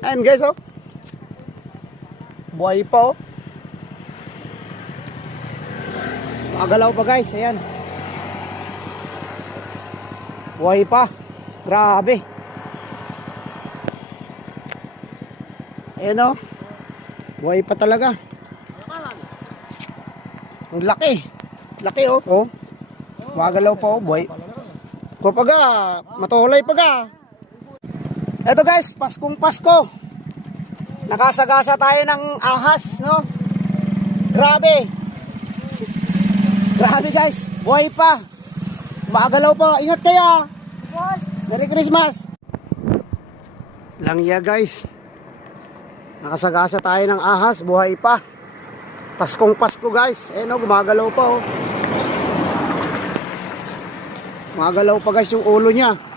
Ayan guys, oh. Buhay pa, oh. Magalaw pa guys, ayan. Buhay pa. Grabe. Ayan, oh. Buhay pa talaga. Ang laki. Laki, oh. Oh. Magalaw pa, oh. Buhay. Kupaga, matulay paga. Eto guys, Paskong Pasko. Nakasagasa tayo ng ahas, no? Grabe. Grabe guys, buhay pa. Magalaw pa. Ingat kayo, ah. Merry Christmas. Langya guys. Nakasagasa tayo ng ahas, buhay pa. Paskong Pasko guys. Eh no, gumagalaw pa, oh. Gumagalaw pa guys yung ulo niya.